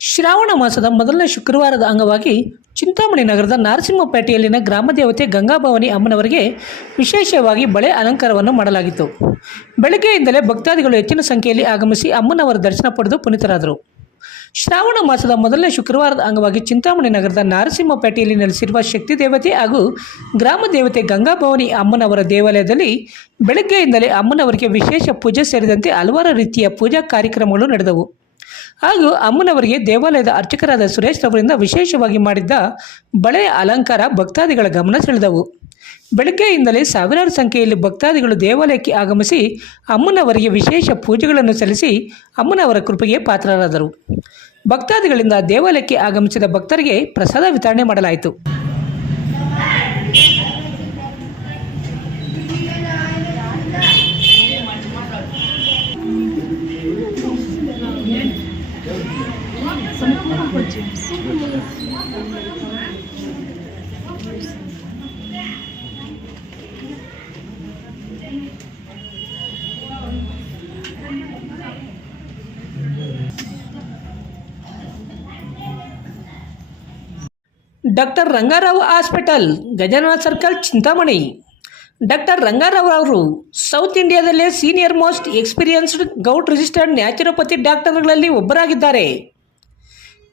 ಶ್ರಾವಣ ಮಾಸದ ಮೊದಲನೇ ಶುಕ್ರವಾರದ ಅಂಗವಾಗಿ ಚಿಂತಾಮಣಿ ನಗರದ ನಾರಸಿಂಹಪೇಟೆಯಲ್ಲಿನ ಗ್ರಾಮ ದೇವತೆ ಗಂಗಾಭವಾನಿ ಅಮ್ಮನವರಿಗೆ ವಿಶೇಷವಾಗಿ ಬಳೆ ಅಲಂಕಾರವನ್ನು ಮಾಡಲಾಗಿತ್ತು. ಬೆಳಗ್ಗೆಯಿಂದಲೇ ಭಕ್ತಾದಿಗಳು ಹೆಚ್ಚಿನ ಸಂಖ್ಯೆಯಲ್ಲಿ ಆಗಮಿಸಿ ಅಮ್ಮನವರ ದರ್ಶನ ಪಡೆದು ಪುನೀತರಾದರು. ಶ್ರಾವಣ ಮಾಸದ ಮೊದಲನೇ ಶುಕ್ರವಾರದ ಅಂಗವಾಗಿ ಚಿಂತಾಮಣಿ ನಗರದ ನಾರಸಿಂಹಪೇಟೆಯಲ್ಲಿ ನೆಲೆಸಿರುವ ಶಕ್ತಿ ದೇವತೆ ಹಾಗೂ ಗ್ರಾಮ ದೇವತೆ ಗಂಗಾಭವಾನಿ ಅಮ್ಮನವರ ದೇವಾಲಯದಲ್ಲಿ ಬೆಳಗ್ಗೆಯಿಂದಲೇ ಅಮ್ಮನವರಿಗೆ ವಿಶೇಷ ಪೂಜೆ ಸೇರಿದಂತೆ ಹಲವಾರು ರೀತಿಯ ಪೂಜಾ ಕಾರ್ಯಕ್ರಮಗಳು ನಡೆದವು. ಹಾಗೂ ಅಮ್ಮನವರಿಗೆ ದೇವಾಲಯದ ಅರ್ಚಕರಾದ ಸುರೇಶ್ ಅವರಿಂದ ವಿಶೇಷವಾಗಿ ಮಾಡಿದ್ದ ಬಳೆ ಅಲಂಕಾರ ಭಕ್ತಾದಿಗಳ ಗಮನ ಸೆಳೆದವು. ಬೆಳಗ್ಗೆಯಿಂದಲೇ ಸಾವಿರಾರು ಸಂಖ್ಯೆಯಲ್ಲಿ ಭಕ್ತಾದಿಗಳು ದೇವಾಲಯಕ್ಕೆ ಆಗಮಿಸಿ ಅಮ್ಮನವರಿಗೆ ವಿಶೇಷ ಪೂಜೆಗಳನ್ನು ಸಲ್ಲಿಸಿ ಅಮ್ಮನವರ ಕೃಪೆಗೆ ಪಾತ್ರರಾದರು. ಭಕ್ತಾದಿಗಳಿಂದ ದೇವಾಲಯಕ್ಕೆ ಆಗಮಿಸಿದ ಭಕ್ತರಿಗೆ ಪ್ರಸಾದ ವಿತರಣೆ ಮಾಡಲಾಯಿತು. Doctor Rangarao hospital, Gajanana circle, Chintamani. Doctor Rangarao ಅವರು south ಇಂಡಿಯಾದಲ್ಲೇ senior most experienced govt registered naturopathy ಡಾಕ್ಟರ್ಗಳಲ್ಲಿ ಒಬ್ಬರಾಗಿದ್ದಾರೆ.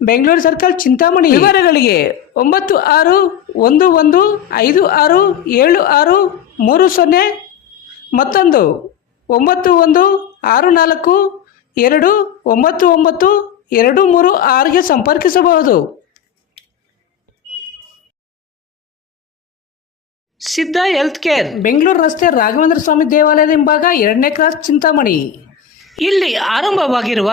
Bengaluru circle Chintamani. ವಿವರಗಳಿಗೆ ಒಂಬತ್ತು ಆರು ಒಂದು ಒಂದು ಐದು ಆರು ಏಳು ಆರು ಮೂರು ಸೊನ್ನೆ ಮತ್ತೊಂದು ಒಂಬತ್ತು ಒಂದು ಆರು ನಾಲ್ಕು ಎರಡು ಒಂಬತ್ತು ಒಂಬತ್ತು ಎರಡು ಮೂರು ಆರಿಗೆ ಸಂಪರ್ಕಿಸಬಹುದು. ಸಿದ್ಧ ಹೆಲ್ತ್ ಕೇರ್. ಬೆಂಗಳೂರು ರಸ್ತೆ ರಾಘವೇಂದ್ರ ಸ್ವಾಮಿ ದೇವಾಲಯದ ಹಿಂಭಾಗ ಎರಡನೇ ಕ್ರಾಸ್ ಚಿಂತಾಮಣಿ. ಇಲ್ಲಿ ಆರಂಭವಾಗಿರುವ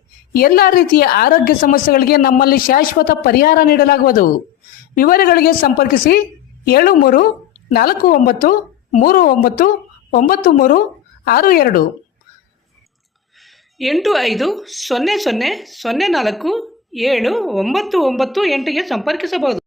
ಎಲ್ಲ ರೀತಿಯ ಆರೋಗ್ಯ ಸಮಸ್ಯೆಗಳಿಗೆ ನಮ್ಮಲ್ಲಿ ಶಾಶ್ವತ ಪರಿಹಾರ ನೀಡಲಾಗುವುದು. ವಿವರಗಳಿಗೆ ಸಂಪರ್ಕಿಸಿ ಏಳು ಮೂರು ನಾಲ್ಕು ಒಂಬತ್ತು ಮೂರು ಒಂಬತ್ತು ಒಂಬತ್ತು ಮೂರು ಆರು ಎರಡು. ಎಂಟು ಐದು ಸೊನ್ನೆ ಸೊನ್ನೆ ಸೊನ್ನೆ ನಾಲ್ಕು ಏಳು ಒಂಬತ್ತು ಒಂಬತ್ತು ಎಂಟಿಗೆ ಸಂಪರ್ಕಿಸಬಹುದು.